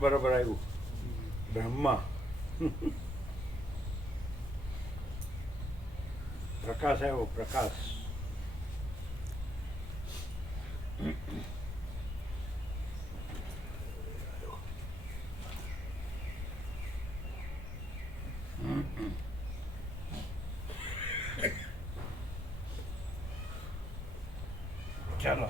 બરાબર આવ્યું. બ્રહ્મા પ્રકાશ આવ્યો, પ્રકાશ. ચાલો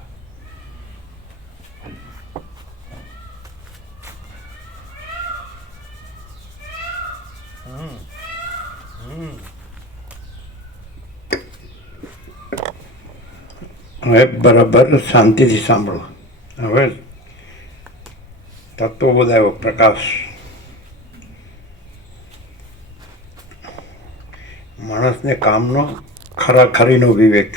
હવે બરાબર શાંતિથી સાંભળો. હવે તત્વો બધાયો પ્રકાશ. માણસને કામનો ખરાખરીનો વિવેક.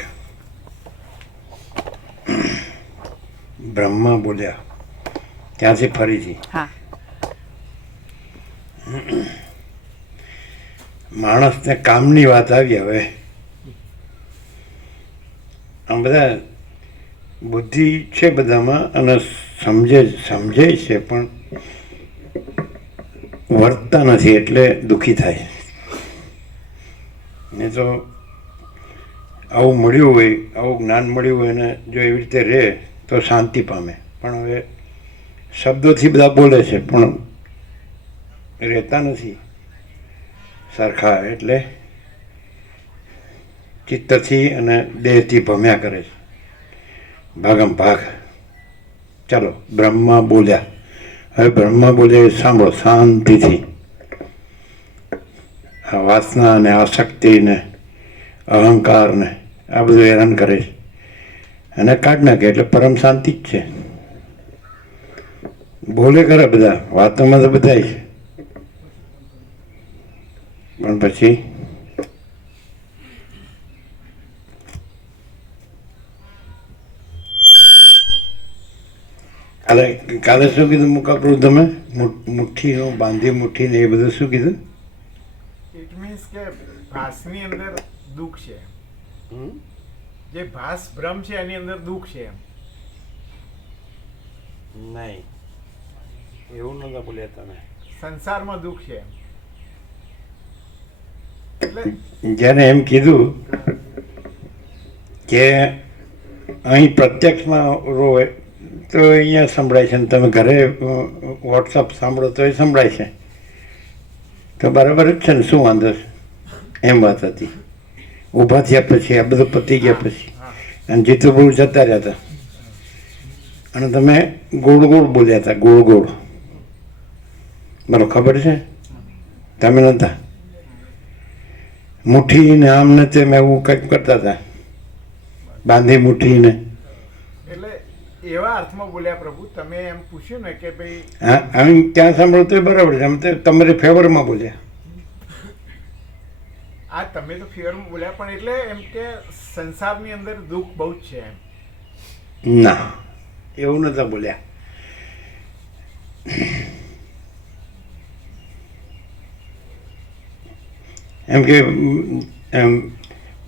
બ્રહ્મા બોલ્યા ત્યાંથી ફરીથી માણસને કામની વાત આવી. હવે આમ બધા બુદ્ધિ છે બધામાં અને સમજે છે પણ વર્તતા નથી એટલે દુઃખી થાય. ને તો આવું મળ્યું હોય, આવું જ્ઞાન મળ્યું હોય ને જો એવી રીતે રહે તો શાંતિ પામે. પણ હવે શબ્દોથી બધા બોલે છે પણ રહેતા નથી સરખા, એટલે ચિત્તથી અને દેહથી ભમ્યા કરે છે, ભાગમ ભાગ. ચાલો બ્રહ્મા બોલ્યા. હવે બ્રહ્મા બોલ્યા એ સાંભળો શાંતિથી. આ વાસના ને આસક્તિ ને અહંકાર ને આ બધું હેરાન કરે છે અને કાઢ નાખે એટલે પરમ શાંતિ જ છે. બોલે ખરા બધા, વાતોમાં તો બધા છે પણ પછી કાલે શું કીધું મુકાપ્રભુ તમે? મુઠ્ઠીનો બાંધી મુઠ્ઠી ને એ બધું શું કીધું? ઇટ મીન્સ કે ભાસની અંદર દુઃખ છે, જે ભાસ ભ્રમ છે એની અંદર દુઃખ છે એમ. નહીં, એવું નતા બોલ્યા તમે. સંસારમાં દુઃખ છે એમ. એટલે જ્યારે એમ કીધું કે અહીં પ્રત્યક્ષમાં રોવે તો અહીંયા સંભળાય છે ને તમે ઘરે વોટ્સઅપ સાંભળો તો એ સંભળાય છે, તો બરાબર જ છે ને, શું વાંધો છે? એમ વાત હતી. ઊભા થયા પછી આ બધું પતી ગયા પછી અને જીતુભાઈ જતા રહ્યા હતા અને તમે ગોળ ગોળ બોલ્યા હતા, ગોળ ગોળ. બરો ખબર છે? તમે નહોતા. મુઠ્ઠીને આમ ને તેમ એવું કંઈક કરતા હતા, બાંધી મુઠ્ઠીને. એટલે એવા અર્થમાં બોલ્યા પ્રભુ. તમે એમ પૂછ્યું ને કે ભાઈ હા, આમ ત્યાં સાંભળો તો બરાબર છે. આમ તો તમારી ફેવરમાં બોલ્યા. આ તમે તો ફિયરમાં બોલ્યા પણ એટલે એમ કે સંસારની અંદર દુઃખ બહુ જ છે એમ. ના, એવું નતા બોલ્યા. એમ કે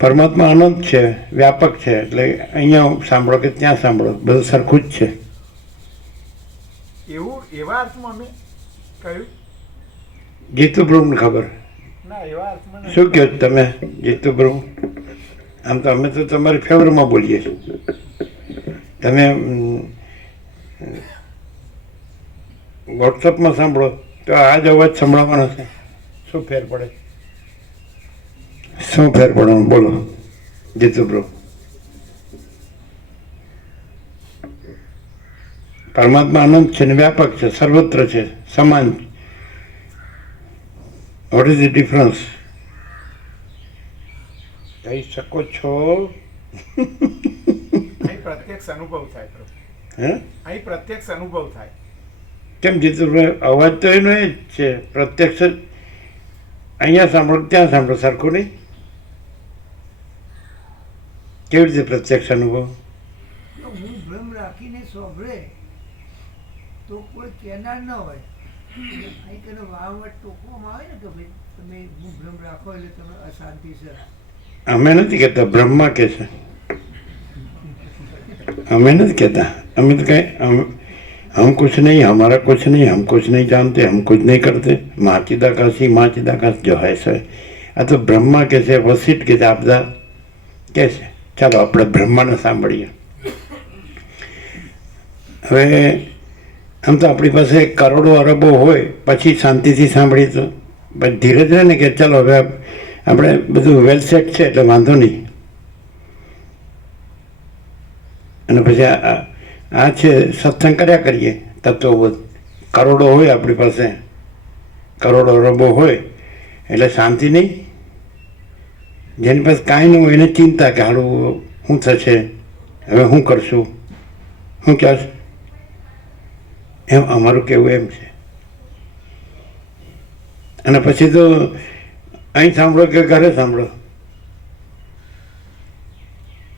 પરમાત્મા અનંત છે, વ્યાપક છે, એટલે અહીંયા સાંભળો કે ત્યાં સાંભળો બધું સરખું જ છે. એવું એવા અર્થમાં અમે કહ્યું જીતુપ્રભુને ખબર. ના, એવા અર્થમાં નથી. શું કહો તમે જીતુપ્રભુ? આમ તો અમે તો તમારી ફેવરમાં બોલીએ છીએ. તમે વોટ્સઅપમાં સાંભળો તો આ જ અવાજ સંભળાવવાનો છે. શું ફેર પડે? શું ફેર પડવાનું બોલો જીતુપ્રભુ? પરમાત્મા અનંત છે ને વ્યાપક છે, સર્વત્ર છે, સમાન. Vote is the difference? કહી શકો છો? અહીં પ્રત્યક્ષ અનુભવ થાય પ્રભુ. હે? અહીં પ્રત્યક્ષ અનુભવ થાય. કેમ જીતુભાઈ? અવાજ તો એનો એ જ છે, પ્રત્યક્ષ જ. અહીંયા સાંભળો ત્યાં સાંભળો સરખું નહીં. કેવી રીતે પ્રત્યક્ષ અનુભવ? હું ભ્રમ રાખીને સોંભળે તો કોઈ કહેનાર ન હોય. અહીં તેને વારંવાર ટોકવામાં આવે ને કે ભાઈ તમે હું ભ્રમ રાખો એટલે તમે અશાંતિ છે. અમે નથી કહેતા, બ્રહ્મા કહે છે. અમે નથી કહેતા. અમે તો કઈ हम कुछ नहीं, हमारा कुछ नहीं, हम कुछ नहीं जानते, हम कुछ नहीं करते, माँ चिदाकाशी माँ चिदाकाश जो है સો આ તો બ્રહ્મા કે છે, વસિષ્ઠ કે છે, આ બધા કે છે. ચાલો આપણે બ્રહ્માને સાંભળીએ. હવે આમ તો આપણી પાસે કરોડો અરબો હોય પછી શાંતિથી સાંભળીએ તો પછી ધીરજ રહે ને કે ચાલો હવે આપણે બધું વેલ સેટ છે એટલે વાંધો નહીં. અને પછી આ છે સત્સંગ કર્યા કરીએ તત્વબોધ. કરોડો હોય આપણી પાસે, કરોડો અરબો હોય એટલે શાંતિ નહીં. જેની પાસે કાંઈ નહીં હોય એને ચિંતા કે હારું શું થશે, હવે શું કરશું, શું કહેશે. એમ અમારું કહેવું એમ છે. અને પછી તો અહીં સાંભળો કે ઘરે સાંભળો.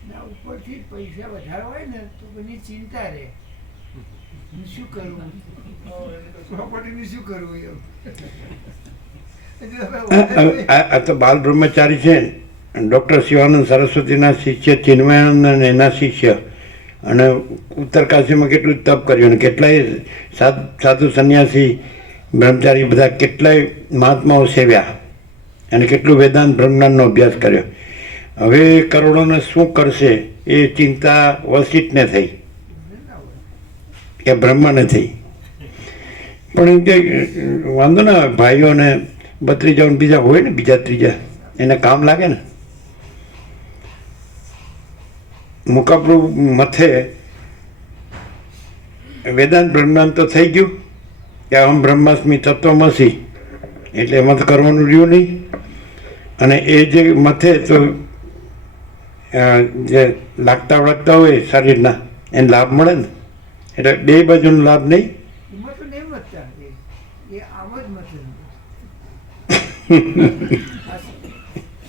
ના ઉપરથી પૈસા વધારે હોય ને તો બધી ચિંતા રહે, હું શું કરવું, પ્રોપર્ટીનું શું કરવું એમ. એટલે હવે વધારે આ તો બાલ બ્રહ્મચારી છે. ડૉક્ટર શિવાનંદ સરસ્વતીના શિષ્ય ચિન્મયાનંદ અને એના શિષ્ય, અને ઉત્તરકાશીમાં કેટલું તપ કર્યું અને કેટલાય સાધુ સંન્યાસી બ્રહ્મચારી બધા કેટલાય મહાત્માઓ સેવ્યા અને કેટલું વેદાંત બ્રહ્મજ્ઞાનનો અભ્યાસ કર્યો. હવે કરોડોને શું કરશે એ ચિંતા વસિષ્ઠને થઈ કે બ્રહ્માને થઈ. પણ એમ કે વાંધો ના આવે, ભાઈઓને ભત્રીજાઓ બીજા હોય ને, બીજા ત્રીજા એને કામ લાગે ને. મુકાપ્રુ મથે વેદાંત બ્રહ્માંડ તો થઈ ગયું કે અહમ બ્રહ્માસ્મિ તત્વમસી, એટલે એમાં તો કરવાનું રહ્યું નહીં. અને એ જે મથે તો જે લાગતા વળગતા હોય શરીરના એને લાભ મળે ને. એટલે બે બાજુનો લાભ નહીં. એમાં તો નહીં વધતા, એ આમ જ મતે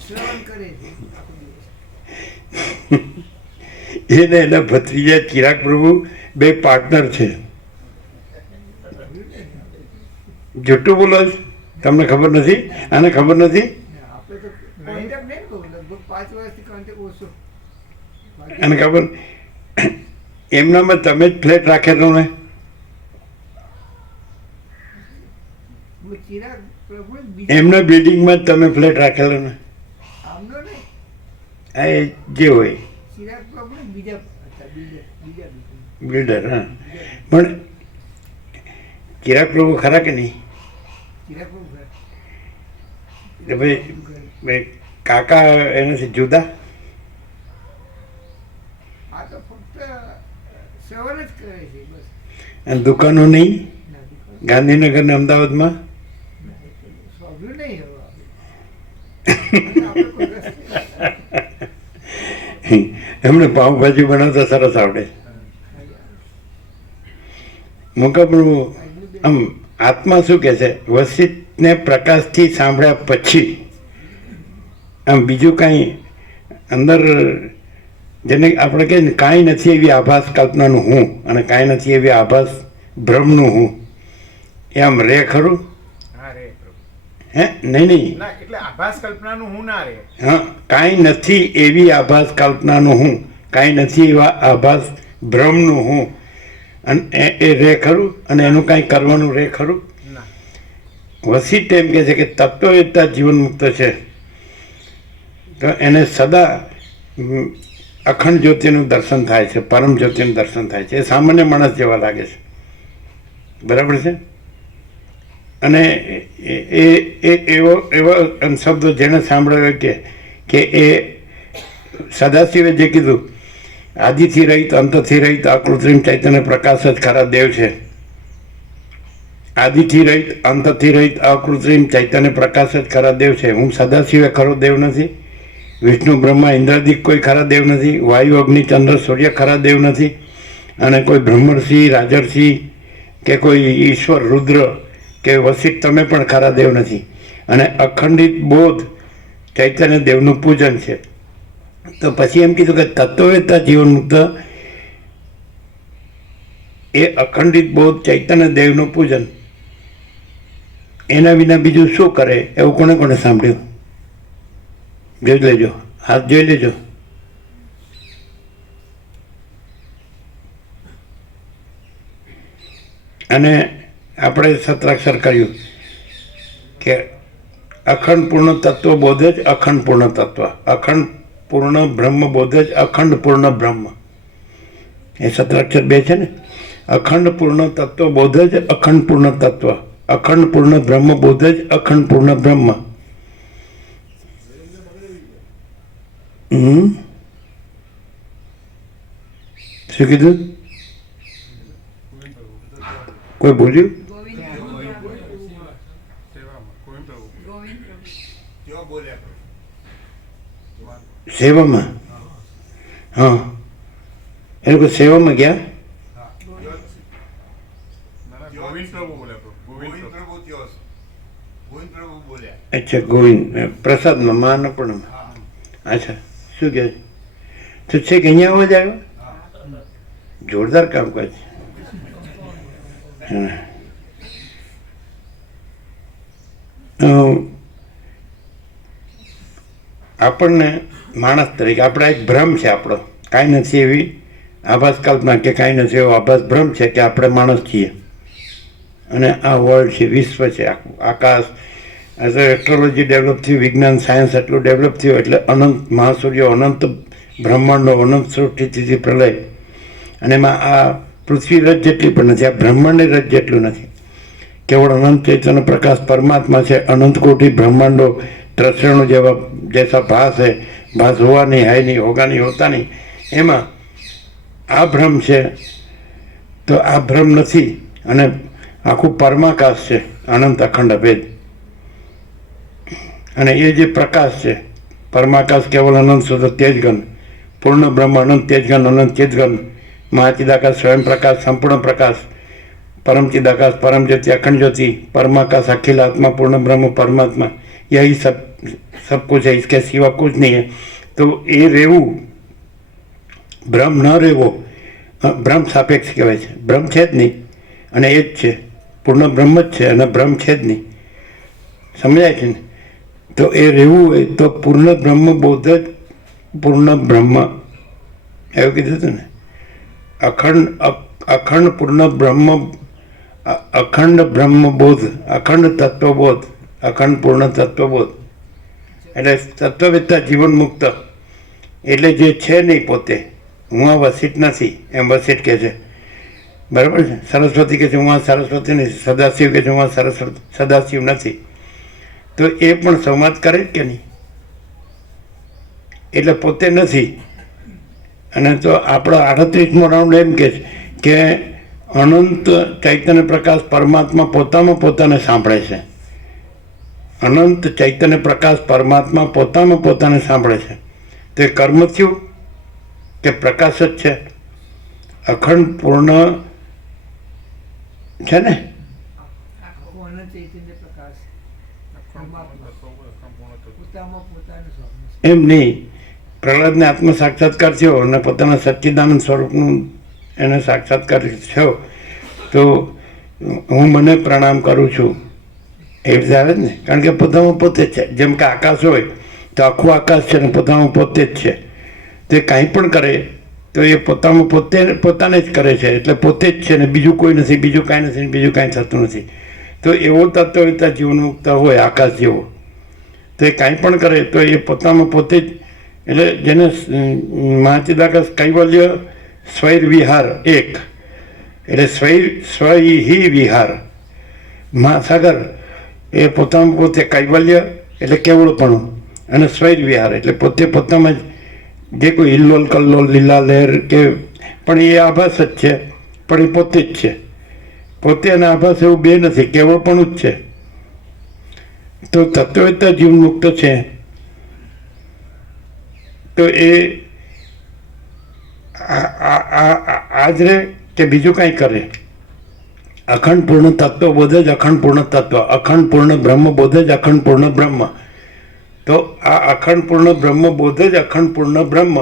શ્રવણ કરે છે આખો દિવસ. એને એના ભત્રીજા ચિરાગ પ્રભુ બે પાર્ટનર છે. જુઠ્ઠું બોલો છો, તમને ખબર નથી, આને ખબર નથી. આપણે તો કોન્ટેક્ટ નહીં કહું, લગભગ 5 વર્ષથી કોન્ટેક્ટ ઓછો. આને ખબર એમનામાં તમે જ ફ્લેટ રાખેલો ને. હું ચિરાગ પ્રભુ બીજા એમના બિલ્ડિંગમાં જ તમે ફ્લેટ રાખેલો ને. આમનો નહીં, આ એ જે હોય ચિરાગ પ્રભુ બીજા હતા, બીજા બિલ્ડર. હા, પણ ચિરાગ પ્રભુ ખરા કે નહીં? ચિરાગ પ્રભુ એટલે ભાઈ કાકા એનાથી જુદા. આ તો ફક્ત સવાર જ કરે છે બસ. અને દુકાનો નહીં ના, દીકરો. ગાંધીનગર ને અમદાવાદમાં. સ્વાભ્યું નહીં હવે આપણે કોઈ રસ્તે એમને પાઉંભાજી બનાવતા સરસ આવડે. મુકાપ્રભુ આમ આત્મા શું કહે છે, વસિષ્ઠને પ્રકાશથી સાંભળ્યા પછી આમ બીજું કાંઈ અંદર જેને આપણે કહીએ ને કાંઈ નથી એવી આભાસ કલ્પનાનું હું અને કાંઈ નથી એવી આભાસ ભ્રમનું હું, એ આમ રે ખરું? હા રે પ્રભુ. હે નહીં. ના એટલે આભાસ કલ્પનાનું હું ના રે. હા, કાંઈ નથી એવી આભાસ કલ્પનાનું હું, કાંઈ નથી એવા આભાસ ભ્રમનું હું, અને એ રે ખરું? અને એનું કાંઈ કરવાનું રે ખરું? ના. વસિષ્ઠ એમ કહે છે કે તત્વવેદતા જીવન મુક્ત છે તો એને સદા અખંડ જ્યોતિનું દર્શન થાય છે, પરમ જ્યોતિનું દર્શન થાય છે. એ સામાન્ય માણસ જેવા લાગે છે, બરાબર છે. અને એવો શબ્દો જેને સાંભળ્યો કે એ સદાશિવે જે કીધું, આદિથી રહિત અંતથી રહિત અકૃત્રિમ ચૈતન્ય પ્રકાશ જ ખરા દેવ છે. આદિથી રહિત અંતથી રહિત અકૃત્રિમ ચૈતન્ય પ્રકાશ જ ખરા દેવ છે. હું સદાશિવે ખરો દેવ નથી, વિષ્ણુ બ્રહ્મા ઇન્દ્રાદિક કોઈ ખરા દેવ નથી, વાયુ અગ્નિ ચંદ્ર સૂર્ય ખરા દેવ નથી, અને કોઈ બ્રહ્મર્ષિ રાજર્ષિ કે કોઈ ઈશ્વર રુદ્ર કે વસિષ્ઠ તમે પણ ખરા દેવ નથી. અને અખંડિત બોધ ચૈતન્ય દેવનું પૂજન છે. તો પછી એમ કીધું કે તત્વવેદતા જીવન મુક્ત એ અખંડિત બોધ ચૈતન્ય દેવનું પૂજન, એના વિના બીજું શું કરે એવું કોને કોને સાંભળ્યું? જોઈ લેજો, હાથ જોઈ લેજો. અને આપણે સત્રાક્ષર કર્યું કે અખંડ પૂર્ણ તત્વ બોધ જ અખંડ પૂર્ણ તત્વ, અખંડ પૂર્ણ બ્રહ્મ બોધ જ અખંડ પૂર્ણ બ્રહ્મ. એ સત્રાક્ષર 2 છે ને. અખંડ પૂર્ણ તત્વ બોધ જ અખંડ પૂર્ણ તત્વ, અખંડ પૂર્ણ બ્રહ્મ બોધ જ અખંડ પૂર્ણ બ્રહ્મ. શું કીધું? કોઈ બોલ્યું? સેવામાં. હા, એ લોકો સેવામાં ગયા. અચ્છા, ગોવિંદ પ્રસાદમાં મહાનપુણમાં. અચ્છા, શું કહે છે? તો છે કે અહીંયા અવાજ આવ્યો? જોરદાર કામકાજ. આપણને માણસ તરીકે આપણા એક ભ્રમ છે આપણો, કાંઈ નથી એવી આભાસ કલ્પના કે કાંઈ નથી એવો આભાસ ભ્રમ છે કે આપણે માણસ છીએ અને આ વર્લ્ડ છે, વિશ્વ છે, આખું આકાશ. એસ્ટ્રોલોજી ડેવલપ થયું, વિજ્ઞાન સાયન્સ એટલું ડેવલપ થયું એટલે અનંત મહાસૂર્યો, અનંત બ્રહ્માંડો, અનંત સૃષ્ટિથી પ્રલય. અને એમાં આ પૃથ્વી રજ જેટલી પણ નથી, આ બ્રહ્માંડ રજ જેટલું નથી. કેવળ અનંત ચૈતન્ય પ્રકાશ પરમાત્મા છે. અનંત કોટી બ્રહ્માંડો ત્રસેણુ જેવા જૈસા ભાસ है, ભાસ हुआ नहीं, है नहीं, होगा नहीं, होता नहीं. એમાં આ ભ્રમ છે. તો આ ભ્રમ નથી અને આખું પરમાકાશ છે, અનંત અખંડ અભેદ. અને એ જે પ્રકાશ છે, પરમાકાશ કેવલ અનંત શુદ્ધ તેજગન, પૂર્ણ બ્રહ્મ અનંત તેજગન, અનંત ચેતગન, મહાચિદાકાશ સ્વયં પ્રકાશ, સંપૂર્ણ પ્રકાશ, परम चिदाकाश, परम ज्योति, अखंड ज्योति, परमाकाश, अखिल आत्मा, पूर्ण ब्रह्म, परमात्मा, यही सब कुछ है, इसके सिवा कुछ नहीं है. तो ये रेवू भ्रम न रेवो, भ्रम सापेक्ष कहेवाय छे. भ्रम छे ज नहीं અને એ જ છે, પૂર્ણ બ્રહ્મ જ છે અને ભ્રમ છે જ નહીં. સમજાય છે ને? તો એ રહેવું હોય તો પૂર્ણ બ્રહ્મ બોધ જ પૂર્ણ બ્રહ્મ એવું કીધું હતું ને. અખંડ પૂર્ણ બ્રહ્મ, અખંડ બ્રહ્મ બોધ, અખંડ તત્વબોધ, અખંડ પૂર્ણ તત્વબોધ. એટલે તત્વવેત્તા જીવન મુક્ત એટલે જે છે નહીં પોતે, હું આ વસિત નથી એમ વસિત કહે છે. બરાબર છે? સરસ્વતી કહે છે હું આ સરસ્વતી નથી, સદાશિવ કહે છે હું આ સદાશિવ નથી. તો એ પણ સંવાદ કરે કે નહીં? એટલે પોતે નથી. અને તો આપણો 38મો રાઉન્ડ એમ કહે છે કે અનંત ચૈતન્ય પ્રકાશ પરમાત્મા પોતામાં પોતાને સાંભળે છે. અનંત ચૈતન્ય પ્રકાશ પરમાત્મા પોતામાં પોતાને સાંભળે છે. તો એ કર્મ થયું કે પ્રકાશ જ છે? અખંડ પૂર્ણ છે ને? આખું અનંત ચૈતન્ય પ્રકાશ પરમાત્મા પોતામાં પોતાને સ્વપ્ન. એમ નહીં. પ્રહલાદને આત્મ સાક્ષાત્કાર થયો અને પોતાના સચ્ચિદાનંદ સ્વરૂપનું એને સાક્ષાત્કાર થયો. તો હું મને પ્રણામ કરું છું એ રીતે આવે ને, કારણ કે પોતામાં પોતે જ છે. જેમ કે આકાશ હોય તો આખું આકાશ છે ને પોતામાં પોતે જ છે. તે કાંઈ પણ કરે તો એ પોતામાં પોતાને જ કરે છે, એટલે પોતે જ છે ને બીજું કોઈ નથી, બીજું કાંઈ નથી, બીજું કાંઈ થતું નથી. તો એવો તત્વવેત્તા જીવન મુક્ત હોય આકાશ જેવો, તો એ કાંઈ પણ કરે તો એ પોતામાં પોતે જ. એટલે જેને મહાચિદાકાશ કૈવલ્ય સ્વૈર વિહાર એક, એટલે સ્વૈહી વિહાર. મહાસાગર એ પોતામાં પોતે કૈવલ્ય એટલે કેવળપણું, અને સ્વૈર વિહાર એટલે પોતે પોતામાં જ જે કોઈ હિલ્લોલ કલ્લોલ લીલા લહેર કે પણ એ આભાસ જ છે, પણ એ પોતે જ છે. પોતે અને આભાસ એવું બે નથી, કેવળપણું જ છે. તો તત્વવેત્તા જીવન મુક્ત છે. તો એ આજ રે કે બીજું કાંઈ કરે. અખંડ પૂર્ણ તત્વ બોધ જ અખંડ પૂર્ણ તત્વ, અખંડ પૂર્ણ બ્રહ્મ બોધ જ અખંડ પૂર્ણ બ્રહ્મ. તો આ અખંડ પૂર્ણ બ્રહ્મ બોધ જ અખંડ પૂર્ણ બ્રહ્મ.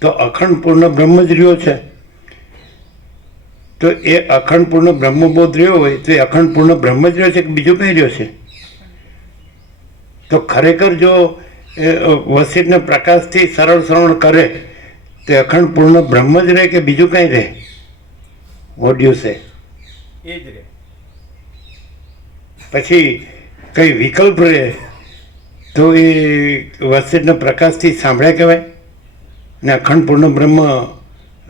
તો અખંડ પૂર્ણ બ્રહ્મ જ રહ્યો છે. તો એ અખંડ પૂર્ણ બ્રહ્મ બોધ રહ્યો હોય તો એ અખંડ પૂર્ણ બ્રહ્મ જ રહ્યો છે કે બીજું કંઈ રહ્યો છે? તો ખરેખર જો વસિતને પ્રકાશથી સરળ શ્રવણ કરે તો અખંડ પૂર્ણ બ્રહ્મ જ રહે કે બીજું કાંઈ રહે? What you say? એ જ રહે. પછી કંઈ વિકલ્પ રહે તો એ વસ્તુના પ્રકાશથી સાંભળ્યા કહેવાય ને અખંડ પૂર્ણ બ્રહ્મ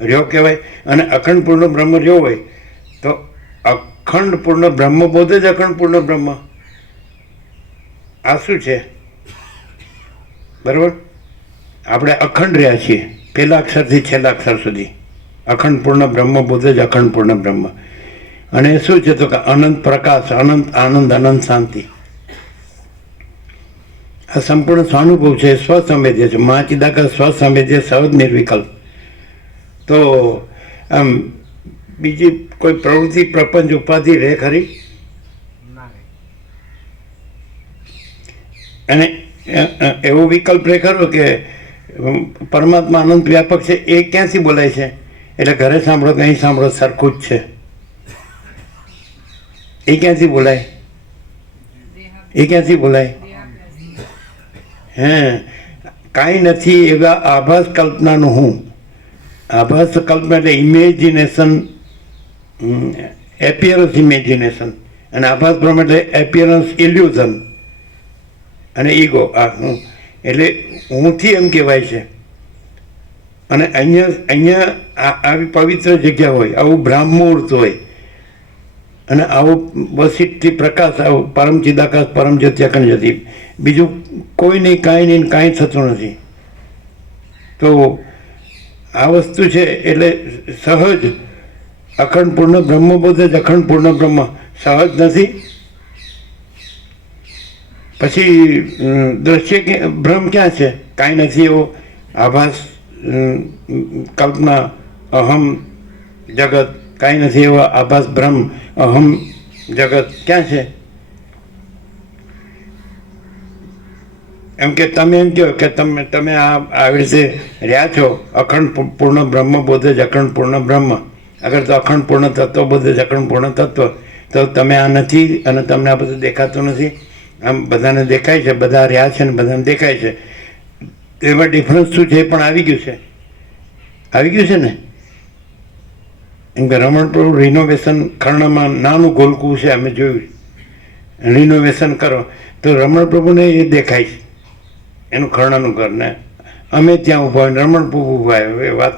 રહ્યો કહેવાય. અને અખંડ પૂર્ણ બ્રહ્મ રહ્યો હોય તો અખંડ પૂર્ણ બ્રહ્મ બોધ જ અખંડ પૂર્ણ બ્રહ્મ. આ શું છે? બરાબર, આપણે અખંડ રહ્યા છીએ પહેલા અક્ષરથી છેલ્લા અક્ષર સુધી. અખંડ પૂર્ણ બ્રહ્મ બોધ જ અખંડ પૂર્ણ બ્રહ્મ. અને એ શું છે તો કે અનંત પ્રકાશ, અનંત આનંદ, અનંત શાંતિ. આ સંપૂર્ણ સ્વાનુભવ છે, સ્વસંવેદ્ય છે. મહાચિદાકાશ સ્વસંવેદ્ય, સહજ નિર્વિકલ્પ. તો આમ બીજી કોઈ પ્રવૃત્તિ, પ્રપંચ, ઉપાધિ રહે ખરી? ના રે. અને એવો વિકલ્પ રહે ખરો કે પરમાત્મા અનંત વ્યાપક છે એ ક્યાંથી બોલાય છે? એટલે ઘરે સાંભળો કે અહીં સાંભળો સરખું જ છે, એ ક્યાંથી બોલાય? એ ક્યાંથી બોલાય? હે, કાંઈ નથી એવા આભાસ કલ્પનાનું હું. આભાસ કલ્પના એટલે ઇમેજિનેશન, એપિયરન્સ ઇમેજિનેશન. અને આભાસ બ્રહ્મ એટલે એપિયરન્સ ઇલ્યુઝન અને ઈગો. આ હું એટલે હુંથી એમ કહેવાય છે. અને અહીંયા આવી પવિત્ર જગ્યા હોય, આવું બ્રાહ્મુહૂર્ત હોય અને આવું વસિતથી પ્રકાશ, આવું પરમ ચિદાકાશ, પરમ જ્યોતિ, અખંડ જ્યોતિ, બીજું કોઈ નહીં, કાંઈ નહીં, કાંઈ થતું નથી. તો આ વસ્તુ છે એટલે સહજ અખંડ પૂર્ણ બ્રહ્મ બોધ જ અખંડ પૂર્ણ બ્રહ્મ. સહજ નથી. પછી દ્રશ્ય ભ્રમ ક્યાં છે? કાંઈ નથી એવો આભાસ, કલ્પના, અહમ જગત, કાંઈ નથી એવો આભાસ ભ્રમ, અહમ જગત ક્યાં છે? એમ કે તમે એમ કહો કે તમે આવી રીતે રહ્યા છો અખંડ પૂર્ણ બ્રહ્મ બોધ જ અખંડ પૂર્ણ બ્રહ્મ. અગર તો અખંડ પૂર્ણ તત્વ બોધ જ અખંડ પૂર્ણ તત્વ, તો તમે આ નથી અને તમને આ બધું દેખાતું નથી. આમ બધાને દેખાય છે, બધા રહ્યા છે ને બધાને દેખાય છે. એમાં ડિફરન્સ શું છે એ પણ આવી ગયું છે. આવી ગયું છે ને? એમ કે રમણ પ્રભુ રિનોવેશન ખરણામાં નાનું ગોલકું છે, અમે જોયું. રિનોવેશન કરો તો રમણ પ્રભુને એ દેખાય છે, એનું ખરણાનું ઘર. ને અમે ત્યાં ઊભા હોય, રમણ પ્રભુ ઊભા હોય. એ વાત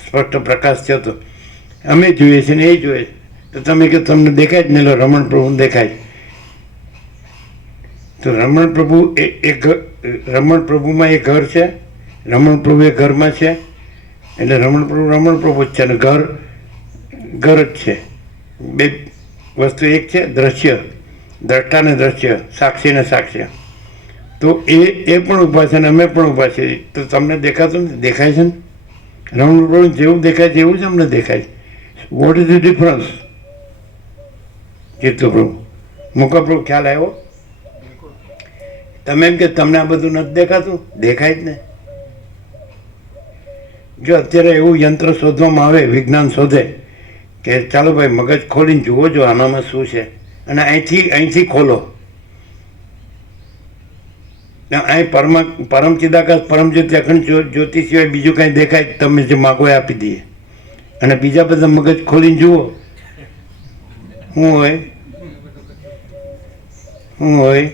સ્પષ્ટ પ્રકાશ થયો તો અમે જોઈએ છીએ ને એ જોઈએ. તો તમે કે તમને દેખાય જ નહીં, રમણ પ્રભુને દેખાય. તો રમણ પ્રભુ રમણ પ્રભુમાં એ ઘર છે, રમણ પ્રભુ એ ઘરમાં છે. એટલે રમણ પ્રભુ જ છે અને ઘર જ છે. બે વસ્તુ એક છે, દ્રશ્ય, દ્રષ્ટા ને દ્રશ્ય, સાક્ષી ને સાક્ષ્ય. તો એ પણ ઊભા છે ને અમે પણ ઊભા છીએ. તો તમને દેખાતું નથી? દેખાય છે ને? રમણ પ્રભુ જેવું દેખાય છે એવું જ અમને દેખાય છે. What is the difference? Kirtu Prabhu, Muka પ્રભુ, ખ્યાલ આવ્યો? તમે એમ કે તમને આ બધું નથી દેખાતું? દેખાય જ ને. જો અત્યારે એવું યંત્ર શોધવામાં આવે, વિજ્ઞાન શોધે કે ચાલો ભાઈ મગજ ખોલીને જુઓ જો આનામાં શું છે, અને અહીંથી ખોલો. અહીં પરમ ચિદાકાશ, પરમ જ્યોતિ, અખંડ જ્યોતિ સિવાય બીજું કાંઈ દેખાય? તમે જે માગો એ આપી દઈએ. અને બીજા બધા મગજ ખોલીને જુઓ, શું હોય? શું હોય?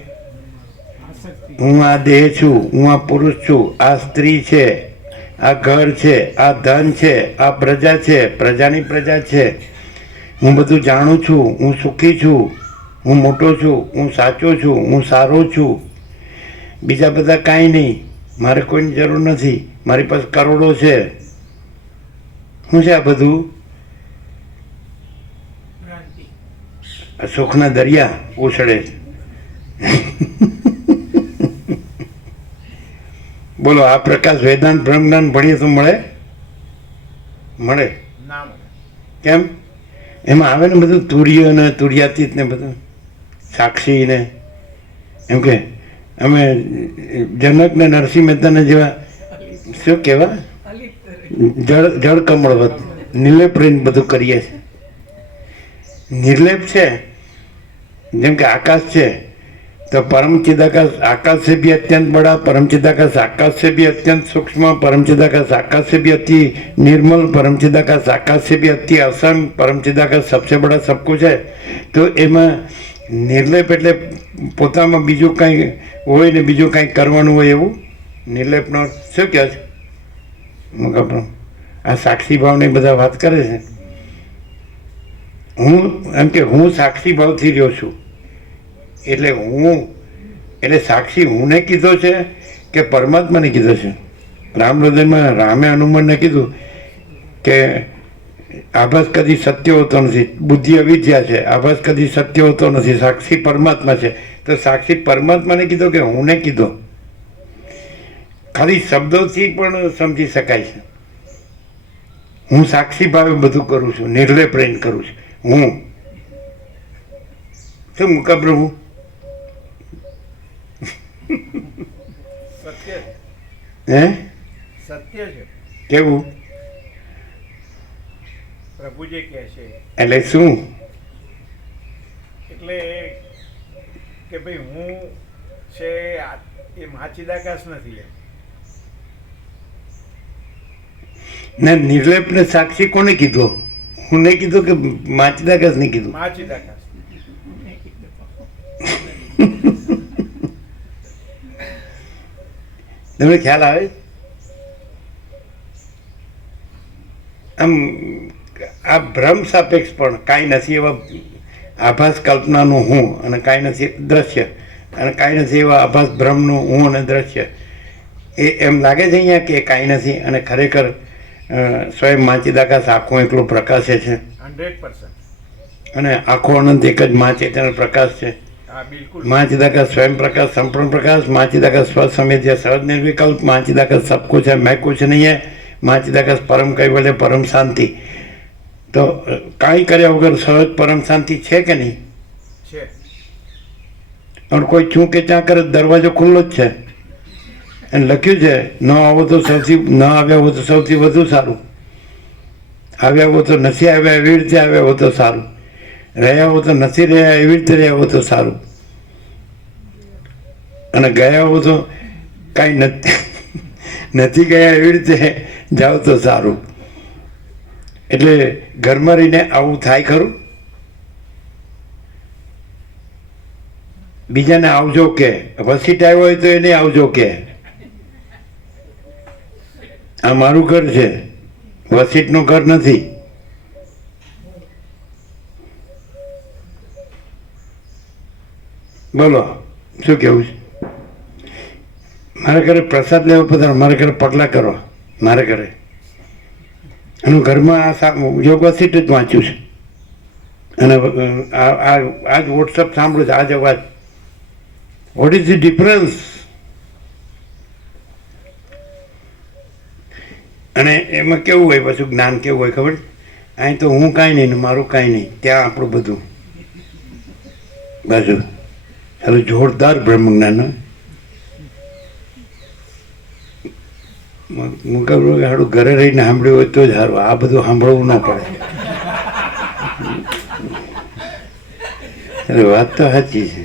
હું આ દેહ છું, હું આ પુરુષ છું, આ સ્ત્રી છે, આ ઘર છે, આ ધન છે, આ પ્રજા છે, પ્રજાની પ્રજા છે. હું બધું જાણું છું, હું સુખી છું, હું મોટો છું, હું સાચો છું, હું સારો છું. બીજા બધા કાંઈ નહીં, મારે કોઈની જરૂર નથી, મારી પાસે કરોડો છે. શું છે આ બધું? સુખના દરિયા ઉછળે છે. બોલો, આ પ્રકાશ વેદાંત બ્રહ્મ જ્ઞાન ભણીએ તો મળે? મળે? ના મળે. કેમ? એમાં આવે ને બધું તુર્ય ને તુર્યાતીત ને બધું, સાક્ષી ને. એમ કે અમે જનક ને નરસિંહ મહેતાને જેવા શું કહેવા, જળ કમળવત નિર્લેપ રહીને બધું કરીએ છીએ. નિર્લેપ છે, જેમ કે આકાશ છે तो परम चिदाकाश आकाश से भी अत्यंत बड़ा, परम चिदाकाश आकाश से भी अत्यंत सूक्ष्म, परम चिदाकाश आकाश से भी अति निर्मल, परम चिदाकाश आकाश से भी अति असंग, परम चिदाकाश सबसे बड़ा सब कुछ है. तो एमा નિર્લેપ એટલે પોતામાં બીજું કાંઈ હોય ને બીજું કાંઈ કરવાનું હોય એવું નિર્લેપનો શું કહે છે આપણો આ સાક્ષી ભાવને બધા વાત કરે છે. હું એમ કે હું સાક્ષી ભાવથી રહ્યો છું એટલે સાક્ષી હુંને કીધો છે કે પરમાત્માને કીધો છે. રામલદનમાં રામે હનુમાનને કીધું કે આભાસ કદી સત્ય હોતો નથી, બુદ્ધિ અવિદ્યા છે, આભાસ કદી સત્ય હોતો નથી, સાક્ષી પરમાત્મા છે. તો સાક્ષી પરમાત્માને કીધો કે હુંને કીધો? ખાલી શબ્દોથી પણ સમજી શકાય છે. હું સાક્ષી ભાવે બધું કરું છું, નિર્લેપ રહીને કરું છું. હું શું મૂકા પ્રભુ? સત્ય છે. હે સત્ય છે કેવું? પ્રભુ જે કહે છે એટલે શું? એટલે કે ભાઈ હું છે એ માચીદાકાશ નથી એમ. ના, નિર્લેપ ને સાક્ષી કોને કીધો? હું નહીં કીધું કે માચદાકાશ નહીં કીધું? માચીદાકાશ તમને ખ્યાલ આવે? આમ આ ભ્રમ સાપેક્ષ પણ કાંઈ નથી એવા આભાસ કલ્પનાનું હું અને કાંઈ નથી દ્રશ્ય અને કાંઈ નથી એવા આભાસ ભ્રમનું હું અને દ્રશ્ય. એમ લાગે છે અહીંયા કે કાંઈ નથી અને ખરેખર સ્વયં માચીદાકાશ આખો એકલો પ્રકાશે છે 100%. અને આખો અનંત એક જ મા ચેતન પ્રકાશ છે. હા બિલકુલ. माचिदाकाश स्वयं प्रकाश संपूर्ण प्रकाश, माचिदाकाश स्वसमेध्य सहज निर्विकल्प, माचिदाकाश सब कुछ है मैं कुछ नहीं है, माचिदाकाश परम कैवल्य परम शांति. तो काई કર્યા વગર સહજ પરમ શાંતિ છે કે નહીં? છે. और કોઈ છું કે ચા કરે દરવાજો ખુલ્લો જ છે અને લખ્યું છે ન આવો તો સૌથી ન આવ્યા હો તો સૌથી વધુ સારું, આવ્યા હો તો નથી આવ્યા એવી રીતે આવ્યા હો તો સારું, રહ્યા હો તો નથી રહ્યા એવી રીતે રહ્યા હો તો સારું, અને ગયા હો તો કાંઈ નથી ગયા એવી રીતે જાઓ તો સારું. એટલે ઘરમાં રહીને આવું થાય ખરું? બીજાને આવજો કે, વસીટ આવ્યો હોય તો એને આવજો કે. આ મારું ઘર છે, વસીટનું ઘર નથી. બોલો શું કેવું છે? મારા ઘરે પ્રસાદ લેવો પધારો, મારા ઘરે પગલાં કરો, મારા ઘરે. અને ઘરમાં આ યોગ વસીટ જ વાંચ્યું છે અને આજ વોટ્સઅપ સાંભળ્યું છે, આજ અવાજ. What is the difference? અને એમાં કેવું હોય પાછું જ્ઞાન કેવું હોય ખબર? અહીં તો હું કાંઈ નહીં ને મારું કાંઈ નહીં, ત્યાં આપણું બધું બાજુ. સારું જોરદાર બ્રહ્મ જ્ઞાન. મુકાબલો સારું ઘરે રહીને સાંભળ્યું હોય તો જ સારું, આ બધું સાંભળવું ના પડે. અરે વાત તો સાચી છે.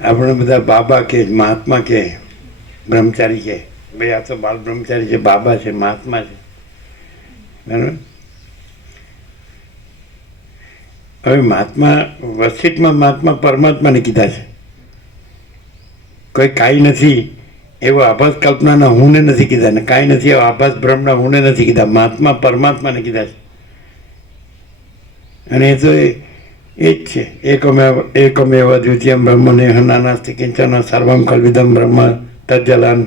આપણે બધા બાબા કે મહાત્મા કે બ્રહ્મચારી કે, ભાઈ આ તો બાલ બ્રહ્મચારી છે, બાબા છે, મહાત્મા છે, બરાબર. હવે મહાત્મા વસીટમાં મહાત્મા પરમાત્માને કીધા છે. કોઈ કાંઈ નથી એવો આભાસ કલ્પનાના હુંને નથી કીધા ને કાંઈ નથી એવો આભાસ બ્રહ્મના હુંને નથી કીધા, મહાત્મા પરમાત્માને કીધા છે. અને એ તો એ જ છે, એકમેવ દ્વિતીયમ બ્રહ્મ નેહ નાનાસ્તિ કિંચન સર્વમ કલ્વિદમ બ્રહ્મ તજ્જલાન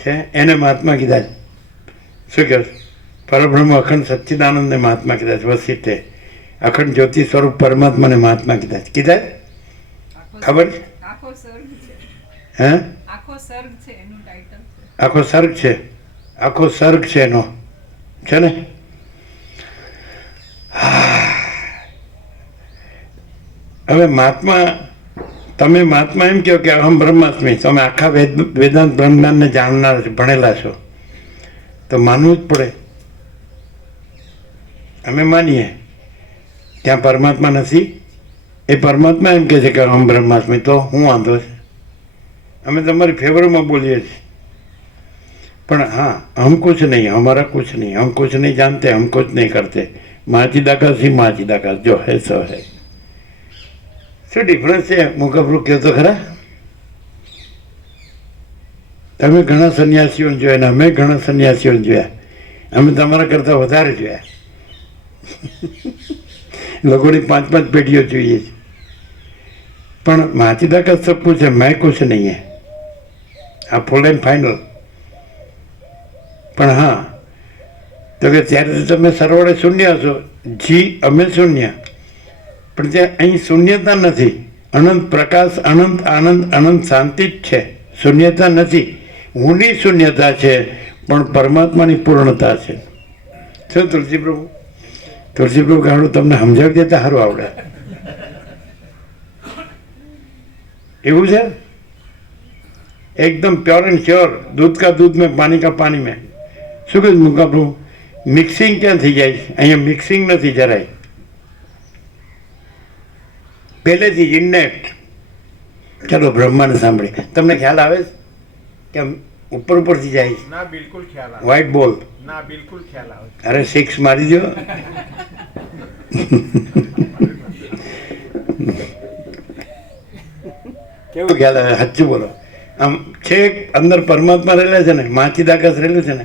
છે, એને મહાત્મા કીધા છે. શું કહે? પરબ્રહ્મ અખંડ સચ્ચિદાનંદને મહાત્મા કીધા છે. વસીતે અખંડ જ્યોતિ સ્વરૂપ પરમાત્માને મહાત્મા કીધા છે. કીધા ખબર છે? હે આખો સર્ગ છે, આખો સર્ગ છે એનો, છે ને. હવે મહાત્મા, તમે મહાત્મા એમ કહો કે અહમ બ્રહ્માસ્મિ, તમે આખા વેદાંત બ્રહ્મજ્ઞાનને જાણનાર છો, ભણેલા છો, તો માનવું જ પડે. અમે માનીએ ત્યાં પરમાત્મા નથી, એ પરમાત્મા એમ કહે છે કે અહમ બ્રહ્માસ્મિ, તો હું વાંધો છે? અમે તમારી ફેવરમાં બોલીએ છીએ. પણ હા, હમ કુછ નહીં, હમારા કુછ નહીં, હમ કુછ નહીં જાનતે, હમ કુછ નહીં કરતે, માચીદાકાશ ही માચીદાકાશ, જો હૈ સો હૈ. શું ડિફરન્સ છે? મુકબરું કહો તો ખરા. તમે ઘણા સંન્યાસીઓને જોયા ને અમે ઘણા સંન્યાસીઓને જોયા. અમે તમારા કરતાં વધારે જોયા. લોકોની 5-5 પેઢીઓ જોઈએ છે. પણ માચીદાકાશ સબ કુછ है, मैं कुछ नहीं है. આ ફૂલ એન્ડ ફાઇનલ. પણ હા, તો કે ત્યારે તમે સરવાળે શૂન્ય હશો, જી અમે શૂન્ય, પણ ત્યાં અહીં શૂન્યતા નથી. અનંત પ્રકાશ, અનંત આનંદ, અનંત શાંતિ જ છે. શૂન્યતા નથી. હુંની શૂન્યતા છે, પણ પરમાત્માની પૂર્ણતા છે. શું તુલસી પ્રભુ? તુલસી પ્રભુ ગાડું તમને સમજાવી દેતા સારું આવડે. એવું છે एकदम प्योर एंड श्योर. दूध का दूध में, पानी का पानी में. શું કહ્યું મુકા પ્રભુ? મિક્સિંગ ક્યાં થઈ જાય છે? અહીંયા મિક્સિંગ નથી જરાય. પહેલેથી જ ઇન્નેટ. ચાલો બ્રહ્માને સાંભળીએ. તમને ખ્યાલ આવે છે કે આમ ઉપર ઉપરથી જાય છે? ના બિલકુલ ખ્યાલ આવે. વ્હાઈટ બોલ. ના બિલકુલ ખ્યાલ આવે. અરે 6 મારી દો. કેવું ખ્યાલ આવે? સાચું બોલો. આમ છેક અંદર પરમાત્મા રહેલા છે ને, માચીદાકાશ રહેલું છે ને,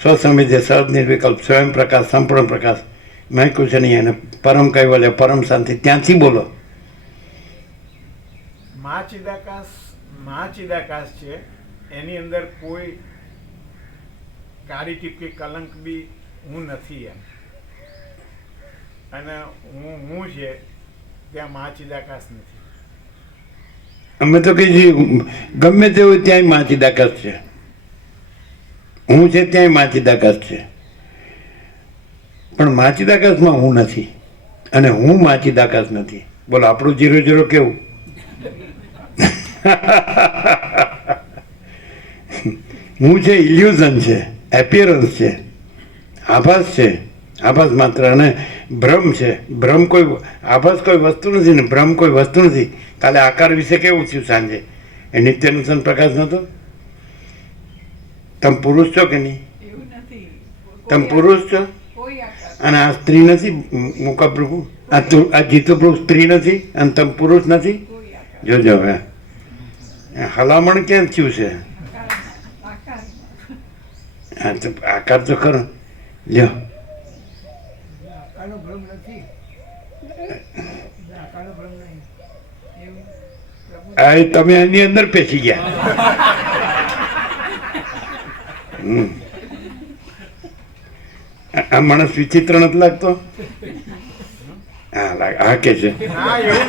સ્વસમિધ્ય, સહજ નિર્વિકલ્પ, સ્વયં પ્રકાશ, સંપૂર્ણ પ્રકાશ, મેં કુછ નહીં, અને પરમ કૈવલ્ય, પરમ શાંતિ, ત્યાંથી બોલો. મહાચિદાકાશ છે, એની અંદર કોઈ કાળી ટીપ કે કલંક બી હું નથી એમ. અને હું છે ત્યાં મહાચિદાકાશ નથી. અમે તો કહીએ છીએ ગમે તે હોય ત્યાંય માચીદાકાશ છે. હું છે ત્યાંય માચીદાકાશ છે. પણ માચીદાકાશમાં હું નથી, અને હું માચીદાકાશ નથી. બોલો આપણું 0-0 કેવું? હું છે ઇલ્યુઝન છે, એપિયરન્સ છે, આભાસ છે, આભાસ માત્ર. અને ભ્રમ છે. ભ્રમ કોઈ આભાસ કોઈ વસ્તુ નથી ને ભ્રમ કોઈ વસ્તુ નથી. કાલે આકાર વિશે કેવું થયું સાંજે? એ નિત્યનુસન પ્રકાશ નહોતો? તમે પુરુષ છો કે નહીં? તમે પુરુષ છો, અને આ સ્ત્રી નથી. મુકા પ્રભુ, આ જીતુ પ્રભુ સ્ત્રી નથી, અને તમે પુરુષ નથી. જોજો હવે હલામણ કેમ થયું છે? હા તો આકાર તો ખરો. લ્યો, આકારનો ભ્રમ નથી. આકારનો ભ્રમ નહીં. એવું પ્રભુ આ તમે એની અંદર પેસી ગયા. આ માણસ વિચિત્ર નથી લાગતો? હા લાગે. હા કે છે. ના એવું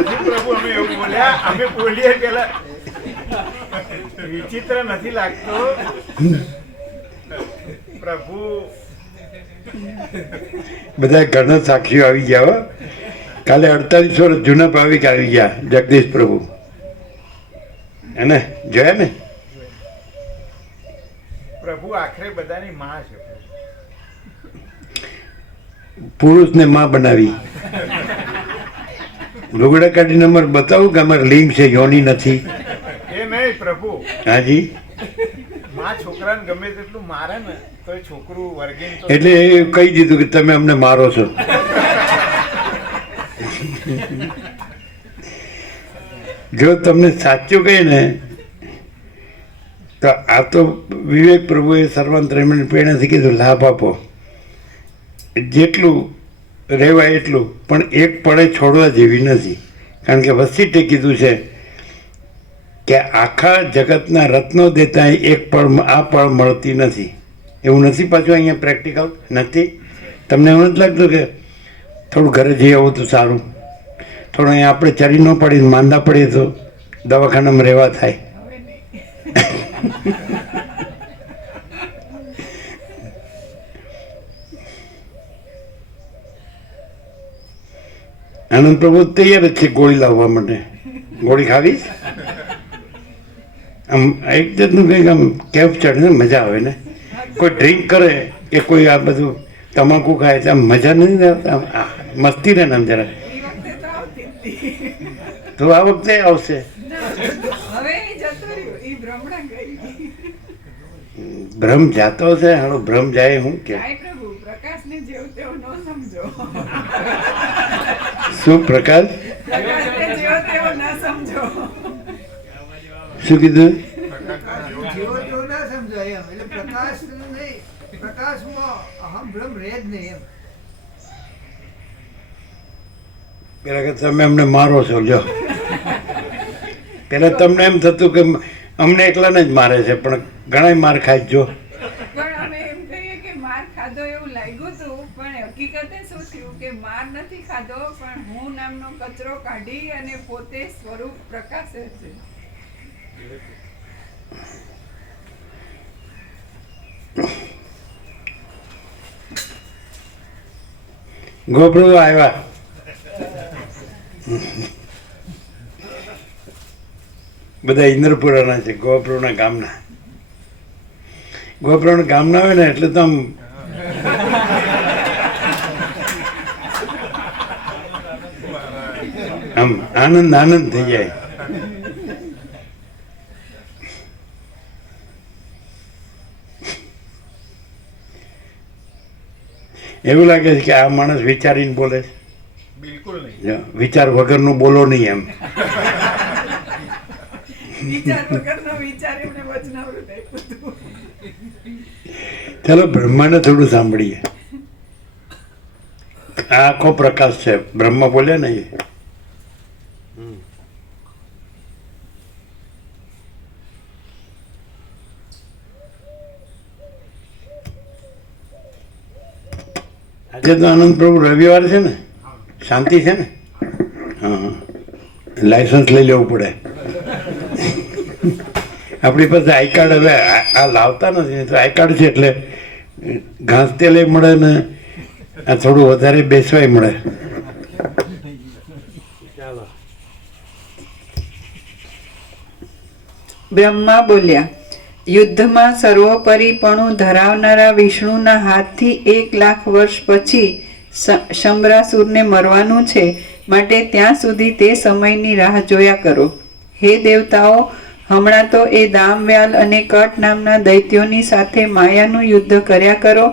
નથી પ્રભુ, અમે એવું બોલ્યા. અમે બોલીએ પેલા વિચિત્ર નથી લાગતો પ્રભુ. બધા ઘણા સાક્ષીઓ આવી ગયા હો. કાલે 48 વર્ષ જૂના ભાવિક આવી ગયા. જગદીશ પ્રભુ એને જોયા ને? પ્રભુ આખરે બધાની માં છે. પુરુષને માં બનાવી. લુગડા કાઢી નંબર બતાવું કે અમારે લિંગ છે, યોની નથી. એ નહીં પ્રભુ, હાજી. માં છોકરાને ગમે તેટલું મારે ને તો એ છોકરું વર્ગીન તો એટલે એ કહી દીધું કે તમે અમને મારો છો. જો તમને સાચું કહે ને તો આ તો વિવેક પ્રભુએ સર્વાંતરમણ પ્રેરણાથી કીધું, લાભ આપો જેટલું રહેવાય એટલું, પણ એક પળે છોડવા જેવી નથી. કારણ કે વસીટે કીધું છે કે આખા જગતના રત્નો દેતા એક પળ, આ પળ મળતી નથી. એવું નથી? પાછું અહીંયા પ્રેક્ટિકલ નથી? તમને એવું નથી લાગતું કે થોડું ઘરે જઈ આવું તો સારું? થોડું અહીંયા આપણે ચરી ન પડીને માંદા પડીએ તો દવાખાનામાં રહેવા થાય. આનંદ પ્રભુ તૈયાર જ છે ગોળી લાવવા માટે. ગોળી ખાવીશ? આમ એક જાતનું કંઈક આમ કેફ ચડે ને મજા આવે ને. કોઈ ડ્રિંક કરે કે કોઈ આ બધું તમાકુ ખાય તો આમ મજા નથી આવતા. આમ મસ્તી રહે ને આમ જરા. તો આ વખતે આવશે. ભ્રમ જાતો છે, હાલો ભ્રમ જાય હું કે જાય પ્રભુ, પ્રકાશને જેવું તેવું ન સમજો. શું પ્રકાશ પ્રકાશને જેવો તેવો ન સમજો. શું કીધું? જેવો તેવો ના સમજાય એમ. એટલે પ્રકાશ નહીં, પ્રકાશમાં અહમ ભ્રમ રહે જ નહીં એમ. પેલા કે તમે અમને મારો છો, જો પેલા તમને એમ થતું કે અમને એકલાને જ મારે છે, પણ ઘણા માર ખાય જો. પણ અમે એમ કહીએ કે માર ખાધો એવું લાગ્યું હતું, પણ હકીકતે શું થયું કે માર નથી ખાધો, પણ હું નામનો કચરો કાઢી અને પોતે સ્વરૂપ પ્રકાશે છે. ગોપ્રભુ આવ્યા. બધા ઇન્દ્રપુરાના છે, ગોપ્રભુના ગામના. ગોપ્રભુના ગામના હોય ને એટલે તો આમ આનંદ આનંદ થઈ જાય. એવું લાગે છે કે આ માણસ વિચારીને બોલે છે. બિલકુલ નહીં. જો, વિચાર વગરનું બોલો નહીં એમ. વિચાર વગરનો વિચાર એમને વચનામૃત આપ્યું હતું. ચાલો બ્રહ્માને થોડું સાંભળીએ. આ આખો પ્રકાશ છે, બ્રહ્મા બોલ્યા ને એ. આજે તો આનંદ પ્રભુ રવિવાર છે ને, શાંતિ છે ને? હા, લાયસન્સ લઈ લેવું પડે. આપણી પાસે આઈ કાર્ડ હવે આ લાવતા નથી, તો આઈ કાર્ડ છે એટલે ઘાસ તેલે મળે ને આ થોડું વધારે બેસવાય મળે. ચાલો. બ્રહ્મા બોલ્યા, યુદ્ધમાં સર્વોપરીપણું ધરાવનારા વિષ્ણુના હાથથી 1,00,000 વર્ષ પછી શંભરાસુરને મરવાનું છે, માટે ત્યાં સુધી તે સમયની રાહ જોયા કરો. હે દેવતાઓ, હમણાં તો એ દામવ્યાલ અને કટ નામના દૈત્યોની સાથે માયાનું યુદ્ધ કર્યા કરો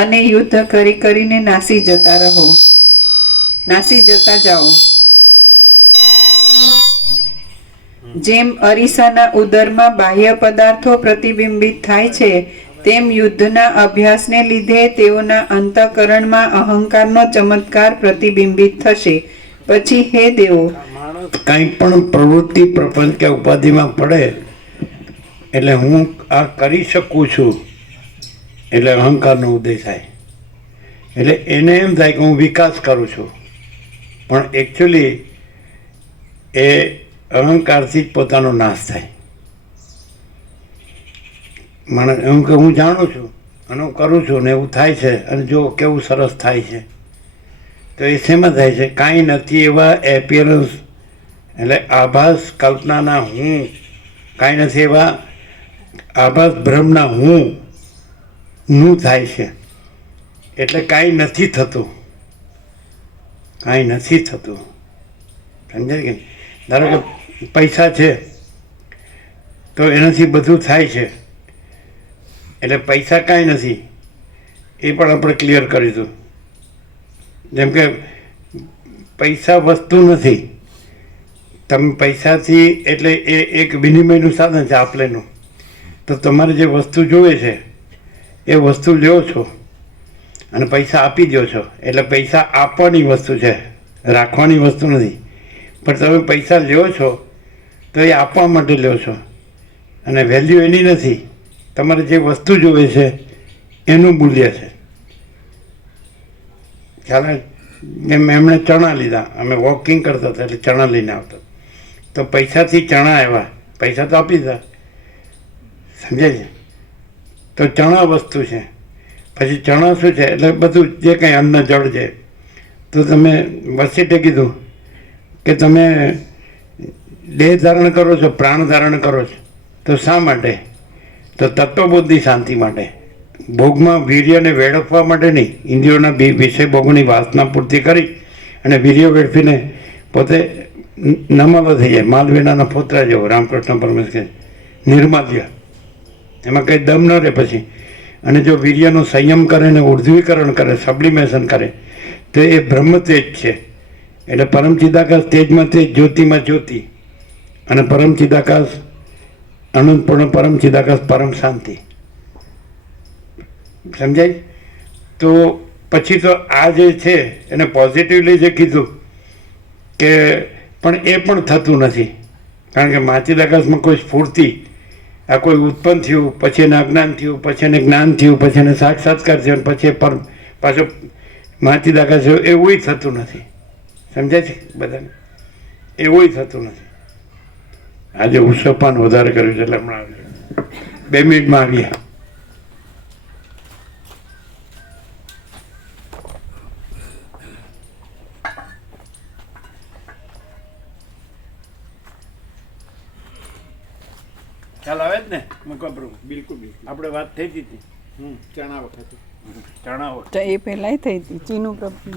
અને યુદ્ધ કરી કરીને નાસી જતા જાઓ. જેમ અરીસાના ઉદરમાં બાહ્ય પદાર્થો પ્રતિબિંબિત થાય છે, તેમ યુદ્ધના અભ્યાસને લીધે તેઓના અંતઃકરણમાં અહંકારનો ચમત્કાર પ્રતિબિંબિત થશે. પછી હે દેવો, કંઈ પણ પ્રવૃત્તિ પ્રપંચ કે ઉપાધિમાં પડે એટલે હું આ કરી શકું છું એટલે અહંકારનો ઉદય થાય. એટલે એને એમ થાય કે હું વિકાસ કરું છું, પણ એકચ્યુઅલી એ અહંકારથી જ પોતાનો નાશ થાય. માણસ એમ કે હું જાણું છું અને હું કરું છું ને એવું થાય છે, અને જો કેવું સરસ થાય છે, તો એ શેમાં થાય છે? કાંઈ નથી એવા એપિયરન્સ એટલે આભાસ કલ્પનાના હું, કાંઈ નથી એવા આભાસ ભ્રમના હું થાય છે. એટલે કાંઈ નથી થતું, કાંઈ નથી થતું. સમજાય કે? ધારો કે પૈસા છે તો એનાથી બધું થાય છે, એટલે પૈસા કાંઈ નથી, એ પણ આપણે ક્લિયર કરીશું. જેમ કે પૈસા વસ્તુ નથી, તમે પૈસાથી એટલે એ એક વિનિમયનું સાધન છે આપલેનું. તો તમારે જે વસ્તુ જોઈએ છે એ વસ્તુ લ્યો છો અને પૈસા આપી દો છો, એટલે પૈસા આપવાની વસ્તુ છે, રાખવાની વસ્તુ નથી. પણ તમે પૈસા લ્યો છો તો એ આપવા માટે લ્યો છો, અને વેલ્યુ એની નથી, તમારે જે વસ્તુ જોઈએ છે એનું મૂલ્ય છે. ખ્યાલ આવે? એમ એમણે ચણા લીધા, અમે વોકિંગ કરતા હતા એટલે ચણા લઈને આવતા, તો પૈસાથી ચણા આવ્યા, પૈસા તો આપી દીધા. સમજાય છે? તો ચણા વસ્તુ છે. પછી ચણા શું છે? એટલે બધું જે કંઈ અન્ન જળ છે. તો તમે વસીટે કીધું કે તમે દેહ ધારણ કરો છો, પ્રાણ ધારણ કરો છો, તો શા માટે? તો તત્વબુદ્ધિ શાંતિ માટે, ભોગમાં વીર્યને વેડફવા માટે નહીં. ઇન્દ્રિયોના વિષય ભોગની વાસના પૂર્તિ કરી અને વીર્ય વેડફીને પોતે નમાલો થઈ જાય, માલવીનાના પોતરા જેવો. રામકૃષ્ણ પરમહંસ કહે નિર્માલ્ય. એમાં કંઈ દમ ન રહે પછી. અને જો વીર્યનો સંયમ કરે ને ઉર્ધ્વીકરણ કરે, સબ્લિમેશન કરે, તો એ બ્રહ્મ તેજ છે. એટલે પરમ ચિદાકાશ તેજમાં તેજ, જ્યોતિમાં જ્યોતિ, અને પરમ ચિદાકાશ અનંતપૂર્ણ પરમ ચિદાકાશ પરમ શાંતિ. સમજાય? તો પછી તો આ જે છે એને પોઝિટિવલી જે કીધું કે પણ એ પણ થતું નથી. કારણ કે માચિદાકાશમાં કોઈ સ્ફૂર્તિ, આ કોઈ ઉત્પન્ન થયું, પછી એને અજ્ઞાન થયું, પછી એને જ્ઞાન થયું, પછી એને સાક્ષાત્કાર થયો, પછી એ પાછો માચિદાકાશ થયો, એવું થતું નથી. સમજાય છે બધાને? એવું થતું નથી. આજે ઉત્સવપાન વધારે કર્યું છે એટલે હમણાં આવ્યું. 2 મિનિટમાં આવીએ. ખ્યાલ આવે જ ને? બિલકુલ આપણે વાત થઈ હતી ચણા વખતે. તો એ પહેલાંય થઈ હતી ચીનું પ્રભુ.